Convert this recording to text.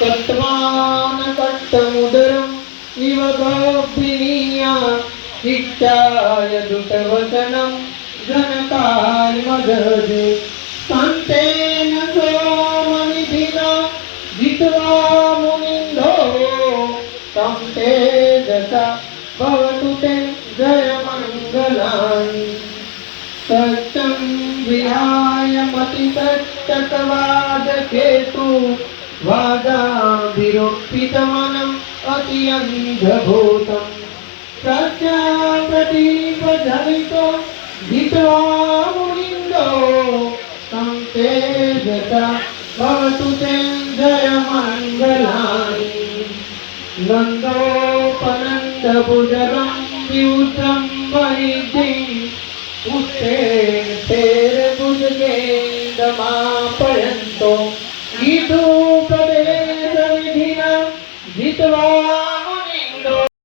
कट्वान कट्टमुदरम् इव गभीनिया शिक्षाय दुतवचनं जनकाय मददे संतेन सोमनिधिना जित्वा मुनिन्दो तं तेजसा भवतु ते जयमङ्गलानि सत्यं विहाय मतिसत्यकवादकेतु वादाभिरोपितमनम् अत्यन्धभूतम् प्रज्ञाप्रदीपजनितो जित्वा मुनिन्दो तं तेजसा भवतु ते जयमङ्गलानि नन्दोपनन्दभुजगं विवृतं वैद्यं उत्थेन तेरभुजगेन्दमापयन्तो गीतोपदेशविधिना जित्वा